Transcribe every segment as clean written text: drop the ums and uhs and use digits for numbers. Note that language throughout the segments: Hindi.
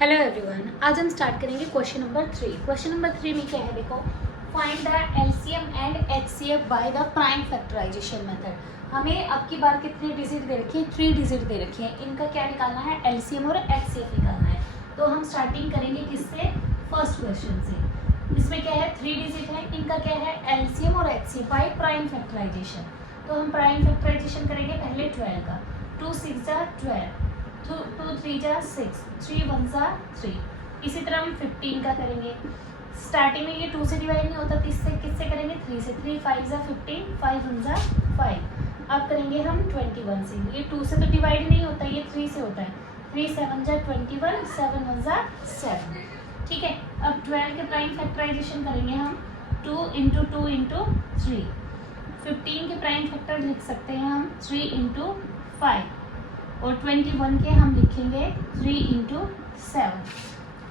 हेलो एवरीवन, आज हम स्टार्ट करेंगे क्वेश्चन नंबर 3। क्वेश्चन नंबर 3 में क्या है, देखो, find the LCM and HCF by the prime factorization method. हमें अब की बार कितने डिजिट दे रखी है? 3 डिजिट दे रखी है। इनका क्या निकालना है? एलसीएम और एचसीएफ निकालना है। तो हम स्टार्टिंग करेंगे किससे? फर्स्ट क्वेश्चन से। इसमें क्या है? 3 डिजिट है। इनका क्या है? एलसीएम और एचसीएफ बाय प्राइम फैक्टराइजेशन। तो हम प्राइम फैक्टराइजेशन करेंगे पहले 12 का। 2 6 12, 2 3 6, 3 1 3। इसी तरह हम 15 का करेंगे। स्टार्टिंग में ये 2 से डिवाइड नहीं होता, किससे करेंगे? 3 से। 3 5 15, 5 1 5। अब करेंगे हम 21 से। ये 2 से तो डिवाइड नहीं होता, ये 3 से होता है। 3 7 21, 7 1 7। ठीक है। अब 12 के प्राइम फैक्टराइजेशन करेंगे हम 2 इंटू 2 इंटू 3। 15 के प्राइम फैक्टर लिख सकते हैं हम 3 इंटू 5। और 21 के हम लिखेंगे 3 इंटू 7।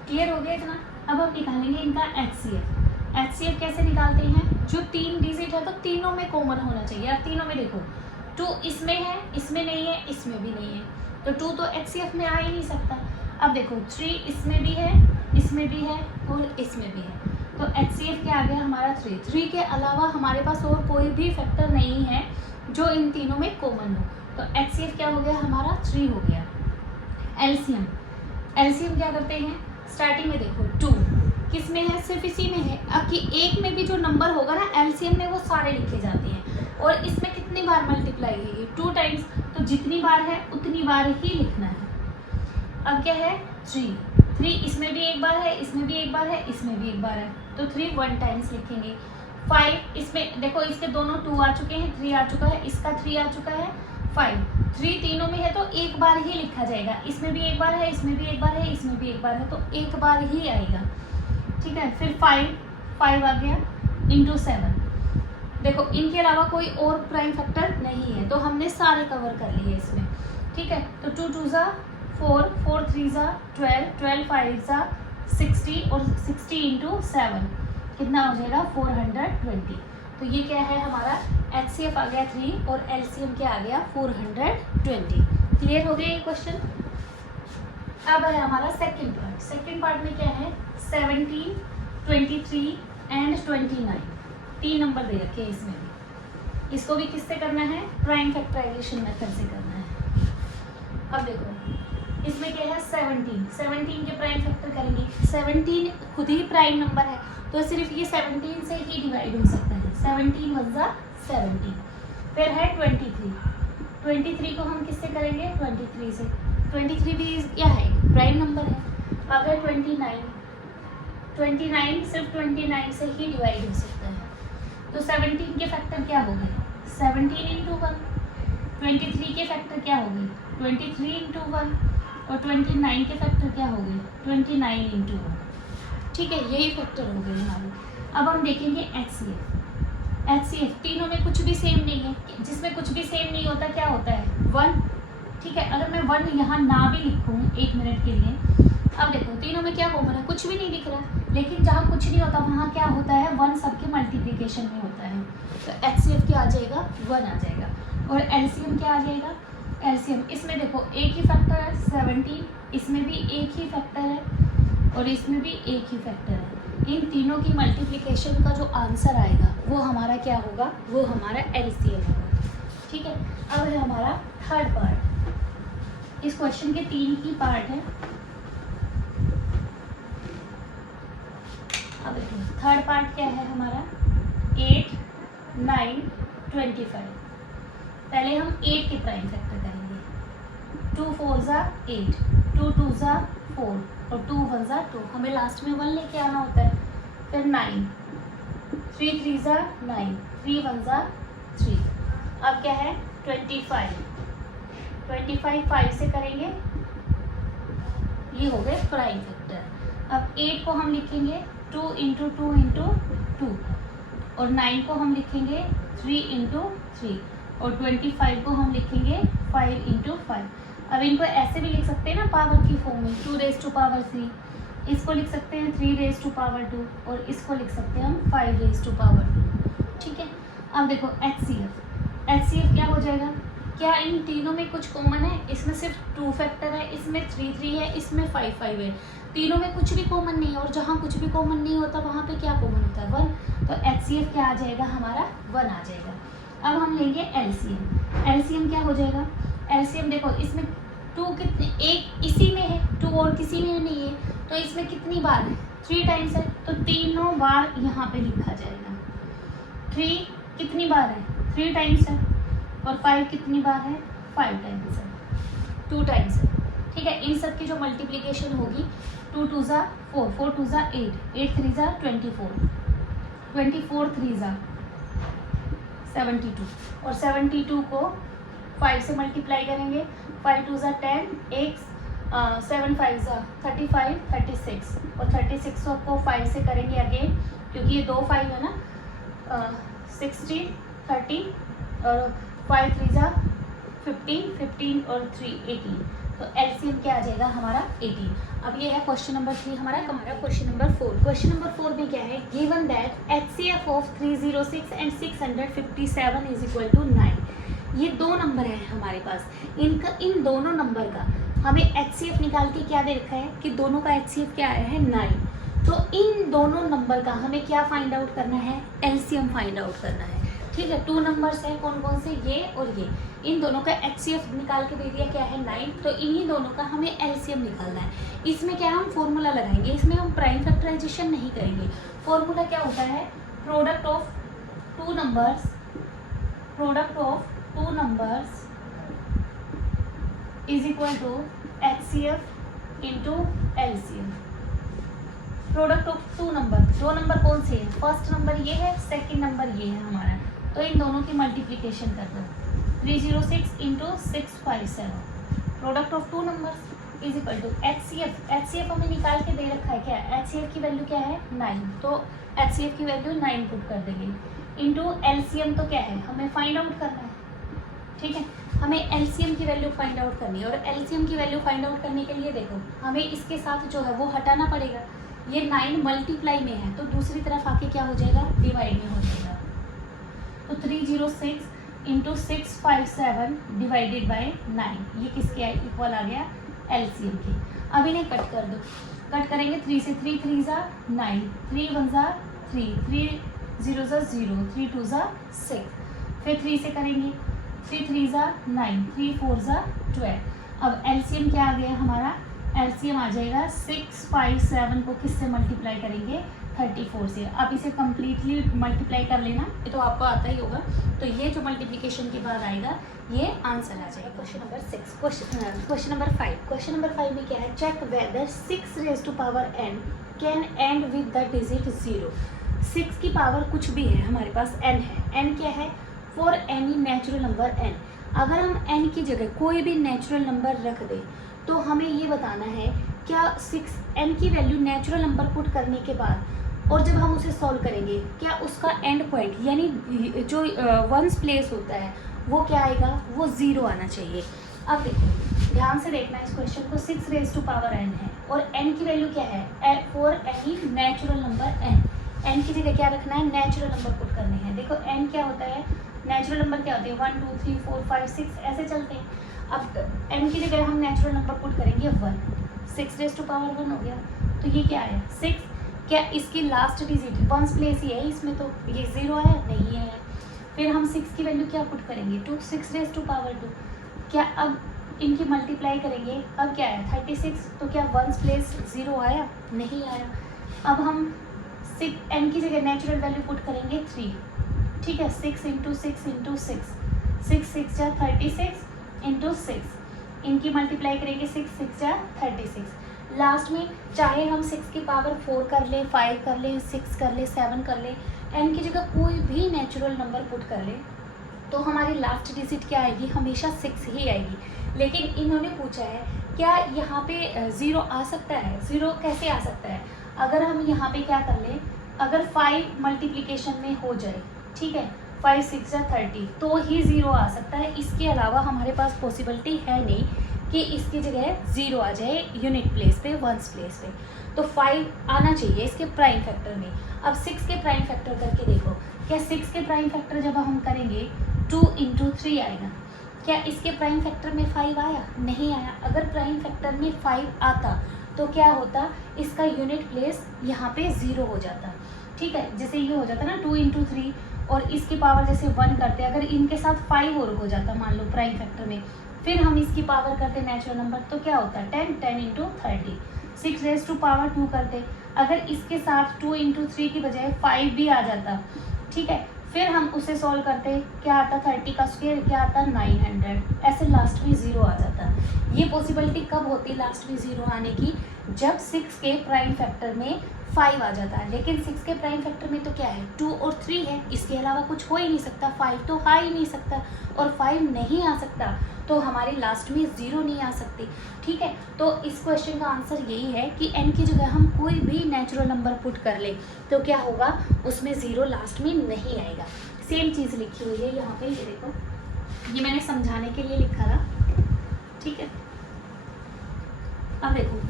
क्लियर हो गया इतना? अब हम निकालेंगे इनका एचसीएफ। एचसीएफ कैसे निकालते हैं? जो 3 डिजिट है तो तीनों में कॉमन होना चाहिए। अब तीनों में देखो, 2 इसमें है, इसमें नहीं है, इसमें भी नहीं है, तो 2 तो एचसीएफ में आ ही नहीं सकता। अब देखो 3 इसमें भी है, इसमें भी है और इसमें भी है, तो एचसीएफ क्या आ गया हमारा? 3। 3 के अलावा हमारे पास और कोई भी फैक्टर नहीं है जो इन तीनों में कॉमन हो, तो एचसीएफ क्या हो गया हमारा? 3 हो गया। एलसीएम क्या करते हैं? स्टार्टिंग में देखो 2 किस में है? सिर्फ इसी में है। अब कि एक में भी जो नंबर होगा ना एलसीएम में, वो सारे लिखे जाते हैं। और इसमें कितनी बार मल्टीप्लाई है? 2 टाइम्स, तो जितनी बार है उतनी बार ही लिखना है। अब क्या है? 3 इसमें भी एक बार है, इसमें भी एक बार है, इसमें भी एक बार है, तो 3 1 टाइम्स लिखेंगे। 5 इसमें देखो, इसके दोनों 2 आ चुके हैं, 3 आ चुका है, इसका 3 आ चुका है, 5। 3 तीनों में है तो एक बार ही लिखा जाएगा। इसमें भी एक बार है, इसमें भी एक बार है, इसमें भी एक बार है, तो एक बार ही आएगा। ठीक है। फिर 5 आ गया इंटू 7। देखो इनके अलावा कोई और प्राइम फैक्टर नहीं है, तो हमने सारे कवर कर लिए इसमें। ठीक है। तो 2 2 4, 4 3 12, 12 5 60 और 60 इंटू 7 कितना हो जाएगा? 420। तो ये क्या है हमारा? एचसीएफ आ गया 3 और एलसीएम क्या आ गया? 420। क्लियर हो गया ये क्वेश्चन? अब है हमारा सेकंड पार्ट। सेकंड पार्ट में क्या है? 17, 23 एंड 29। 3 नंबर दे रखे हैं इसमें भी। इसको भी किससे करना है? प्राइम फैक्टराइजेशन मेथड से करना है। अब देखो इसमें क्या है? 17 के प्राइम फैक्टर करेंगे। 17 खुद ही प्राइम नंबर है, तो सिर्फ ये 17 से ही डिवाइड हो सकता है। 17 1 17। फिर है 23 को हम किससे करेंगे? 23 से। 23 भी क्या है? प्राइम नंबर है। अगर 29 सिर्फ 29 से ही डिवाइड हो सकता है, तो 17 के फैक्टर क्या हो गए? 17 इंटू 1। 23 के फैक्टर क्या हो गए? 23 इंटू 1। और 29 के फैक्टर क्या हो गए? 29 इंटू 1। ठीक है, यही फैक्टर हो गए हमारे। अब हम देखेंगे एचसीएफ तीनों में कुछ भी सेम नहीं है। जिसमें कुछ भी सेम नहीं होता क्या होता है? 1। ठीक है। अगर मैं 1 यहाँ ना भी लिखूँ 1 मिनट के लिए, अब देखो तीनों में क्या कॉमन है? कुछ भी नहीं दिख रहा, लेकिन जहाँ कुछ नहीं होता वहाँ क्या होता है? 1 सबके मल्टीप्लिकेशन में होता है, तो एचसीएफ क्या आ जाएगा? 1 आ जाएगा। और एलसीएम क्या आ जाएगा? एलसीएम इसमें देखो एक ही फैक्टर है 17, इसमें भी एक ही फैक्टर है और इसमें भी एक ही फैक्टर है। इन तीनों की मल्टीप्लिकेशन का जो आंसर आएगा वो हमारा क्या होगा? वो हमारा एलसीएम होगा। ठीक है। अब है हमारा थर्ड पार्ट। इस क्वेश्चन के 3 ही पार्ट है। अब देखो थर्ड पार्ट क्या है हमारा? 8 9 25। पहले हम 8 के प्राइम फैक्टर करेंगे। 2 4 8, 2 2 4 और 2 1 2। हमें लास्ट में 1 लेके आना होता है। फिर 9, 3 3 9, 3 1 3। अब क्या है? 25 5 से करेंगे, ये हो गए प्राइम फैक्टर। अब 8 को हम लिखेंगे 2 इंटू 2 इंटू 2 और 9 को हम लिखेंगे 3 इंटू 3 और 25 को हम लिखेंगे 5 इंटू 5। अब इनको ऐसे भी लिख सकते हैं ना पावर की फॉर्म में, 2 रेज़ टू पावर 3। इसको लिख सकते हैं 3 रेज़ टू पावर 2 और इसको लिख सकते हैं हम 5 रेज़ टू पावर 2। ठीक है। अब देखो एचसीएफ क्या हो जाएगा? क्या इन तीनों में कुछ कॉमन है? इसमें सिर्फ 2 फैक्टर है, इसमें 3 3 है, इसमें 5 5 है। तीनों में कुछ भी कॉमन नहीं है, और जहाँ कुछ भी कॉमन नहीं होता वहाँ पे क्या कॉमन होता है? 1। तो HCF क्या आ जाएगा हमारा? 1 आ जाएगा। अब हम लेंगे LCM। LCM क्या हो जाएगा? LCM देखो, इसमें 2 कितने, एक इसी में है, 2 और किसी में नहीं है, तो इसमें कितनी बार है? 3 टाइम्स है, तो तीनों बार यहाँ पे लिखा जाएगा। 3 कितनी बार है? 3 टाइम्स है, और 5 कितनी बार है? 5 टाइम्स है, 2 टाइम्स है। ठीक है, इन सब की जो मल्टीप्लिकेशन होगी, 2 2 ज़ा 4, 4 2 ज़ा 8, 8 3 ज़ा 24, 24 3 ज़ा 72, और 72 को 5 से मल्टीप्लाई करेंगे, 5 2 ज़ा 10, 7 5 ज़ा 35, 36, और 36 को 5 से करेंगे अगेन, क्योंकि ये 2 5 है ना, 16 30, और 5 3 ज़ा 15, 15 और 3 18, तो LCM क्या आ जाएगा हमारा? 18। अब ये है क्वेश्चन नंबर 3 हमारा क्वेश्चन नंबर 4। क्वेश्चन नंबर 4 में क्या है? Given that HCF of 306 and 657 is equal to 9। ये 2 नंबर है हमारे पास, इन दोनों नंबर का हमें HCF निकाल के क्या दे रखा है कि दोनों का HCF क्या आया है? 9। तो इन दोनों नंबर का हमें क्या फाइंड आउट करना है? LCM फाइंड आउट करना है। ठीक है, 2 नंबर्स हैं, कौन कौन से? ये और ये। इन दोनों का HCF निकाल के दे दिया क्या है? 9। तो इन्हीं दोनों का हमें LCM निकालना है। इसमें क्या हम फॉर्मूला लगाएंगे, इसमें हम प्राइम फैक्टराइजेशन नहीं करेंगे। फॉर्मूला क्या होता है? Product of two numbers is equal to HCF into LCM। Product of 2 number, 2 number कौन से हैं? फर्स्ट नंबर ये है, सेकंड नंबर ये है हमारा, तो इन दोनों की मल्टीप्लिकेशन कर दो, 306 into 657। Product of 2 numbers is equal to HCF हमें निकाल के दे रखा है क्या? HCF की वैल्यू क्या है? 9, तो HCF की वैल्यू 9 पुट कर देंगे, इंटू LCM तो क्या है? हमें फाइंड आउट करना है। ठीक है, हमें LCM की वैल्यू फाइंड आउट करनी है, और LCM की वैल्यू फाइंड आउट करने के लिए देखो हमें इसके साथ जो है वो हटाना पड़ेगा। ये 9 मल्टीप्लाई में है, तो दूसरी तरफ आके क्या हो जाएगा? डिवाइड में हो जाएगा। तो 306 इंटू 657 डिवाइडेड बाई 9, ये किसके इक्वल आ गया? LCM की। अब इन्हें कट कर दो, कट करेंगे 3 से, 3 3 ज़ा 9, 3 1 ज़ा 3, 3 0 ज़ा 0, 3 2 ज़ा 6, फिर 3 से करेंगे, 3 3 ज़ा 9, 3 4 ज़ा 12। अब LCM क्या आ गया हमारा? LCM आ जाएगा 657 को किससे मल्टीप्लाई करेंगे? 34 से। अब इसे कम्प्लीटली मल्टीप्लाई कर लेना, ये तो आपको आता ही होगा। तो ये जो मल्टीप्लिकेशन के बाद आएगा ये आंसर आ जाएगा। Question number 6। Question number 5। Question number 5 में क्या है? Check whether 6 raise to power n can end with the digit 0। 6 की पावर कुछ भी है, हमारे पास n है। n क्या है? For any natural number n। अगर हम n की जगह कोई भी नेचुरल नंबर रख दें तो हमें ये बताना है क्या 6n की वैल्यू नेचुरल नंबर पुट करने के बाद, और जब हम उसे सॉल्व करेंगे, क्या उसका एंड पॉइंट यानी जो वंस प्लेस होता है वो क्या आएगा? वो 0 आना चाहिए। अब देखो, ध्यान से देखना इस क्वेश्चन को। 6 रेज़ टू पावर n है, और n की वैल्यू क्या है? For any natural number n। n की जगह क्या रखना है? नेचुरल नंबर पुट करने हैं। देखो n क्या होता है? नेचुरल नंबर क्या होते हैं? 1 2 3 4 5 6 ऐसे चलते हैं। अब n की जगह हम नेचुरल नंबर पुट करेंगे 1, 6 रेज़ टू पावर 1 हो गया। तो ये क्या आया? 6। क्या इसकी लास्ट डिजिट वंस प्लेस ही है, इसमें तो ये 0 आया नहीं है। फिर हम 6 की वैल्यू क्या पुट करेंगे? 2, 6 रेज़ टू पावर 2। क्या अब इनकी मल्टीप्लाई करेंगे, अब क्या आया? 36। तो क्या वंस प्लेस 0 आया? नहीं आया। अब हम n की जगह नेचुरल वैल्यू पुट करेंगे 3। ठीक है, 6 इंटू 6 इंटू 6, 6 6 जा 36 इंटू 6, इनकी मल्टीप्लाई करेंगे 6 6 जा 36। लास्ट में चाहे हम 6 की पावर 4 कर ले, 5 कर ले, 6 कर ले, 7 कर ले, n की जगह कोई भी नेचुरल नंबर पुट कर ले, तो हमारी लास्ट डिजिट क्या आएगी? हमेशा 6 ही आएगी। लेकिन इन्होंने पूछा है क्या यहाँ पे 0 आ सकता है? 0 कैसे आ सकता है? अगर हम यहाँ पे क्या कर लें, अगर 5 मल्टीप्लिकेशन में हो जाए, ठीक है, 5 6 जा 30, तो ही 0 आ सकता है। इसके अलावा हमारे पास पॉसिबिलिटी है नहीं कि इसकी जगह 0 आ जाए यूनिट प्लेस पे, वंस प्लेस पे। तो 5 आना चाहिए इसके प्राइम फैक्टर में। अब 6 के प्राइम फैक्टर करके देखो, क्या 6 के प्राइम फैक्टर जब हम करेंगे 2 इंटू 3 आएगा। क्या इसके प्राइम फैक्टर में 5 आया? नहीं आया। अगर प्राइम फैक्टर में 5 आता तो क्या होता, इसका यूनिट प्लेस यहाँ पे 0 हो जाता, ठीक है। जैसे ये हो जाता ना 2 इंटू 3 और इसकी पावर जैसे 1 करते, अगर इनके साथ 5 और हो जाता मान लो प्राइम फैक्टर में, फिर हम इसकी पावर करते नेचुरल नंबर, तो क्या होता है 10, 10 इंटू 30, 6 रेज टू पावर 2 करते। अगर इसके साथ 2 इंटू 3 की बजाय 5 भी आ जाता, ठीक है, फिर हम उसे सॉल्व करते, क्या आता 30 का स्क्वायर, क्या आता 900, ऐसे लास्ट में 0 आ जाता। ये पॉसिबिलिटी कब होती लास्ट में 0 आने की, जब 6 के प्राइम फैक्टर में 5 आ जाता है। लेकिन 6 के प्राइम फैक्टर में तो क्या है 2 और 3 है, इसके अलावा कुछ हो ही नहीं सकता, 5 तो आ ही नहीं सकता, और 5 नहीं आ सकता तो हमारे लास्ट में 0 नहीं आ सकती, ठीक है। तो इस क्वेश्चन का आंसर यही है कि n की जगह हम कोई भी नेचुरल नंबर पुट कर ले तो क्या होगा, उसमें 0 लास्ट में नहीं आएगा। सेम चीज़ लिखी हुई है यहाँ पे, ये देखो, ये मैंने समझाने के लिए लिखा था, ठीक है। अब देखो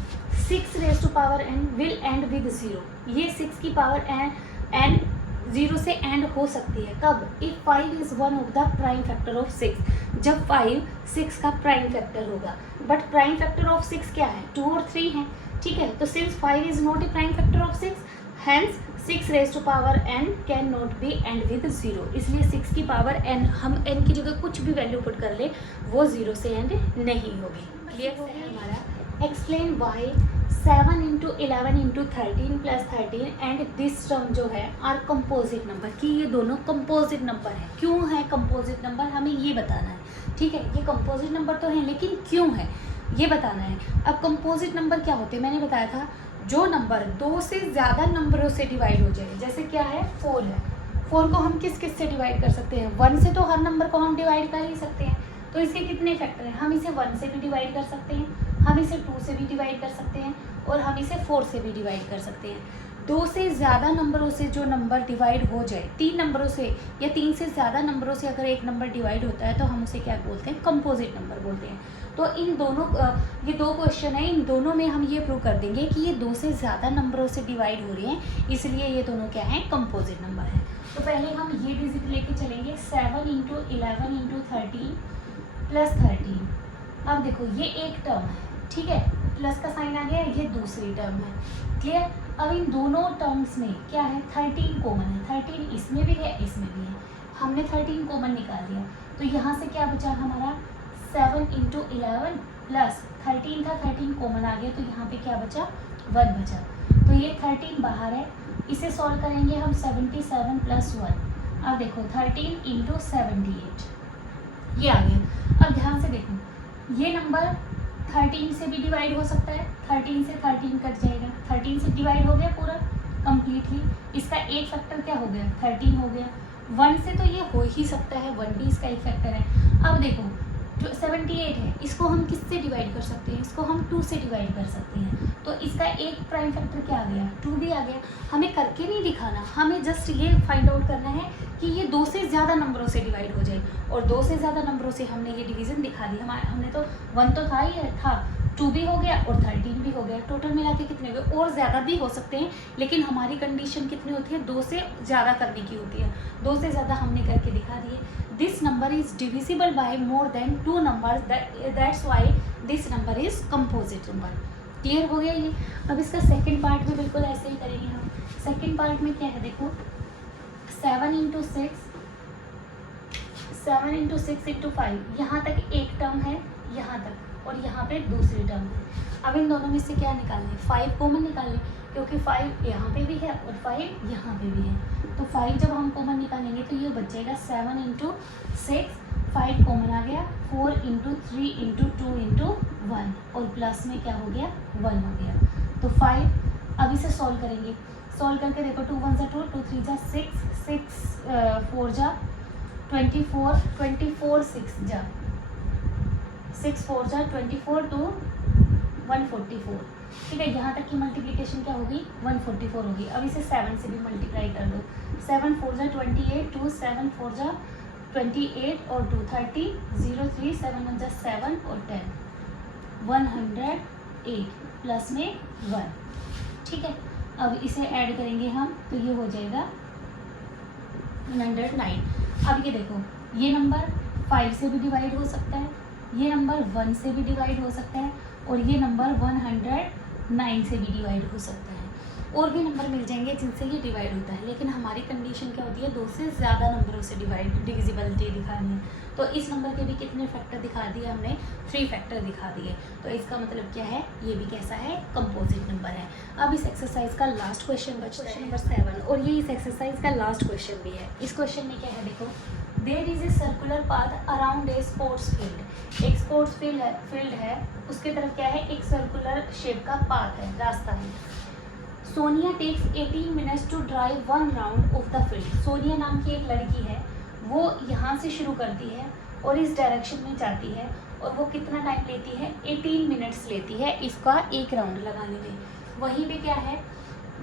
6 raise to power n will end with 0, ये 6 की पावर n 0 से एंड हो सकती है कब, if 5 is one of the prime factor of 6, जब 5 6 का प्राइम फैक्टर होगा। बट प्राइम फैक्टर ऑफ 6 क्या है 2 और 3 है, ठीक है। तो since 5 is not a prime factor of 6, hence 6 raise to power n can not be end with 0, इसलिए 6 की पावर n, हम n की जगह कुछ भी वैल्यू पुट कर ले वो 0 से एंड नहीं होगी। क्लियर हो गया हमारा। Explain why 7 into 11 into 13 plus 13 and this term जो है आर कंपोजिट नंबर, कि ये दोनों कंपोजिट नंबर है। क्यों है कंपोजिट नंबर, हमें ये बताना है, ठीक है। ये कंपोजिट नंबर तो है लेकिन क्यों है ये बताना है। अब कंपोजिट नंबर क्या होते हैं, मैंने बताया था जो नंबर 2 से ज़्यादा नंबरों से डिवाइड हो जाए, जैसे क्या है 4 है, 4 को हम किस किस से डिवाइड कर सकते हैं, 1 से तो हर नंबर को हम डिवाइड कर ही सकते हैं, तो इसके कितने फैक्टर हैं, हम इसे 1 से भी डिवाइड कर सकते हैं, हम इसे 2 से भी डिवाइड कर सकते हैं, और हम इसे 4 से भी डिवाइड कर सकते हैं। 2 से ज़्यादा नंबरों से जो नंबर डिवाइड हो जाए, 3 नंबरों से या 3 से ज़्यादा नंबरों से अगर एक नंबर डिवाइड होता है तो हम उसे क्या बोलते हैं, कंपोजिट नंबर बोलते हैं। तो इन दोनों ये 2 क्वेश्चन है, इन दोनों में हम ये प्रूव कर देंगे कि ये 2 से ज़्यादा नंबरों से डिवाइड हो रही हैं, इसलिए ये दोनों क्या हैं, कंपोजिट नंबर है। तो पहले हम ये डिजिट लेके चलेंगे 7 इंटू 11 इंटू 13 प्लस 13। अब देखो ये एक टर्म है, ठीक है, प्लस का साइन आ गया, ये दूसरी टर्म है, क्लियर। अब इन दोनों टर्म्स में क्या है 13 कॉमन है, 13 इसमें भी है इसमें भी है, हमने 13 कॉमन निकाल दिया, तो यहाँ से क्या बचा हमारा 7 इंटू 11 प्लस 13 था, 13 कॉमन आ गया, तो यहाँ पे क्या बचा 1 बचा, तो ये 13 बाहर है, इसे सॉल्व करेंगे हम 77 प्लस 1। अब देखो 13 इंटू 78 ये आ गया। अब ध्यान से देखो ये नंबर 13 से भी डिवाइड हो सकता है, 13 से 13 कट जाएगा, 13 से डिवाइड हो गया पूरा कंप्लीटली, इसका एक फैक्टर क्या हो गया 13 हो गया, 1 से तो ये हो ही सकता है, 1 भी इसका एक फैक्टर है। अब देखो जो 78 है इसको हम किससे डिवाइड कर सकते हैं, इसको हम 2 से डिवाइड कर सकते हैं, तो इसका एक प्राइम फैक्टर क्या आ गया 2 भी आ गया। हमें करके नहीं दिखाना, हमें जस्ट ये फाइंड आउट करना है कि ये 2 से ज़्यादा नंबरों से डिवाइड हो जाए, और 2 से ज़्यादा नंबरों से हमने ये डिवीज़न दिखा दी। हमने तो 1 तो था ही था, 2 भी हो गया और 13 भी हो गया, टोटल मिला के कितने हो गए, और ज़्यादा भी हो सकते हैं, लेकिन हमारी कंडीशन कितनी होती है 2 से ज़्यादा करने की होती है, 2 से ज़्यादा हमने करके दिखा दिए। This number is divisible by more than 2 numbers, that's why this number is composite number. Clear हो गया ये। अब इसका सेकंड पार्ट भी बिल्कुल ऐसे ही करेंगे हम। सेकंड पार्ट में क्या है देखो 7 इंटू 6 इंटू 5, यहाँ तक एक टर्म है यहाँ तक, और यहाँ पे दूसरी टर्म है। अब इन दोनों में से क्या निकालने, 5 कॉमन निकालने, क्योंकि 5 यहाँ पे भी है और 5 यहाँ पे भी है, तो 5 जब हम कॉमन निकालेंगे तो ये बच जाएगा 7 इंटू 6, 5 कॉमन आ गया, 4 इंटू 3 इंटू 2 इंटू 1, और प्लस में क्या हो गया 1 हो गया, तो 5। अब इसे सॉल्व करेंगे, सॉल्व करके देखो 2 1 जा 2, 2 3 जा 6, 6 4 जा 24, 24 6 जा 6 4 जा 24 to 144, ठीक है। यहाँ तक की मल्टीप्लिकेशन क्या होगी 144 होगी। अब इसे 7 से भी मल्टीप्लाई कर दो, 7 4 जा 28, 2 7 4 जा 28 और 2 30, 0 3 7 1 जा 7 और 10, 108 प्लस में 1, ठीक है। अब इसे ऐड करेंगे हम तो ये हो जाएगा 109। अब ये देखो ये नंबर 5 से भी डिवाइड हो सकता है, ये नंबर 1 से भी डिवाइड हो सकता है, और ये नंबर 109 से भी डिवाइड हो सकता है। और भी नंबर मिल जाएंगे जिनसे ये डिवाइड होता है, लेकिन हमारी कंडीशन क्या होती है, 2 से ज़्यादा नंबरों से डिविजिबिलिटी दिखानी है। तो इस नंबर के भी कितने फैक्टर दिखा दिए हमने, 3 फैक्टर दिखा दिए। तो इसका मतलब क्या है, ये भी कैसा है, कंपोजिट नंबर है। अब इस एक्सरसाइज का लास्ट क्वेश्चन बचता है, नंबर 7, और ये इस एक्सरसाइज का लास्ट क्वेश्चन भी है। इस क्वेश्चन में क्या है, देखो, there is a circular path around a sports field. एक स्पोर्ट्स फील्ड है, उसके तरफ क्या है, एक सर्कुलर शेप का पाथ है, रास्ता है। Sonia takes 18 minutes to drive 1 round of the field. Sonia नाम की एक लड़की है, वो यहाँ से शुरू करती है और इस डायरेक्शन में जाती है, और वो कितना टाइम लेती है, 18 मिनट्स लेती है इसका एक राउंड लगाने में। वहीं पे क्या है,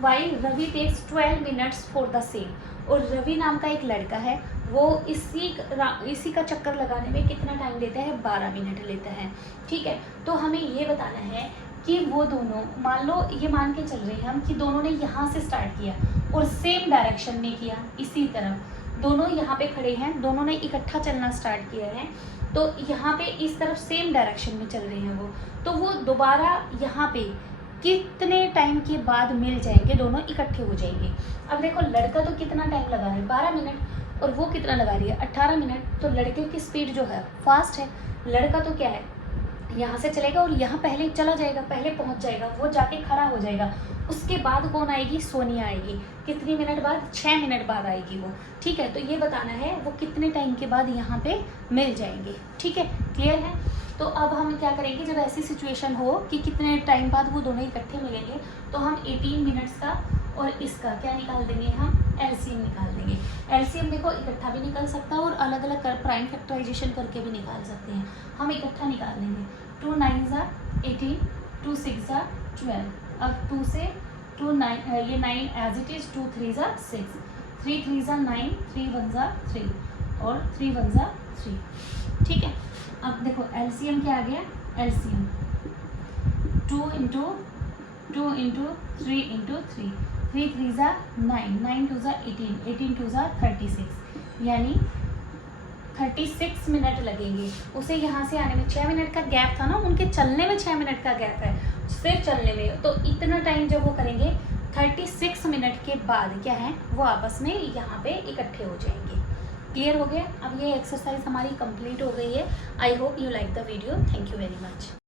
while Ravi takes 12 minutes for the same. और रवि नाम का एक लड़का है, वो इसी का चक्कर लगाने में कितना टाइम लेता है, 12 मिनट लेता है। ठीक है, तो हमें ये बताना है कि वो दोनों, मान लो ये मान के चल रहे हैं हम कि दोनों ने यहाँ से स्टार्ट किया और सेम डायरेक्शन में किया, इसी तरफ दोनों यहाँ पे खड़े हैं, दोनों ने इकट्ठा चलना स्टार्ट किया है, तो यहाँ पे इस तरफ सेम डायरेक्शन में चल रहे हैं वो, तो वो दोबारा यहाँ पे कितने टाइम के बाद मिल जाएंगे, दोनों इकट्ठे हो जाएंगे। अब देखो, लड़का तो कितना टाइम लगा रहा है, 12 मिनट, और वो कितना लगा रही है, 18 मिनट। तो लड़के की स्पीड जो है फास्ट है, लड़का तो क्या है, यहाँ से चलेगा और यहाँ पहले चला जाएगा, पहले पहुँच जाएगा, वो जाके खड़ा हो जाएगा। उसके बाद कौन आएगी, सोनिया आएगी। कितनी मिनट बाद, 6 मिनट बाद आएगी वो। ठीक है, तो ये बताना है वो कितने टाइम के बाद यहाँ पे मिल जाएंगे। ठीक है, क्लियर है। तो अब हम क्या करेंगे, जब ऐसी सिचुएशन हो कि कितने टाइम बाद वो दोनों इकट्ठे मिलेंगे, तो हम 18 मिनट्स का और इसका क्या निकाल देंगे, हम एलसीएम निकाल देंगे। एलसीएम देखो, इकट्ठा भी निकल सकता है और अलग अलग प्राइम फैक्टराइजेशन करके भी निकाल सकते हैं। हम इकट्ठा निकाल लेंगे। 2 9 18, 2 6 12। अब 2 से 2 9, ये 9 एज इट इज, 2 3 6, 3 3 9, 3 1 3 और 3 1 3। ठीक है, अब देखो एलसीएम क्या आ गया, एलसीएम 2 इंटू 2 इंटू 3 इंटू 3, 3 3 9, 9 2 18, 18 2 36, यानी 36 मिनट लगेंगे उसे यहाँ से आने में। 6 मिनट का गैप था ना, उनके चलने में 6 मिनट का गैप है, सिर्फ चलने में। तो इतना टाइम जब वो करेंगे, 36 मिनट के बाद क्या है, वो आपस में यहाँ पे इकट्ठे हो जाएंगे। क्लियर हो गया। अब ये एक्सरसाइज हमारी कंप्लीट हो गई है। I hope you like the video. Thank you very much.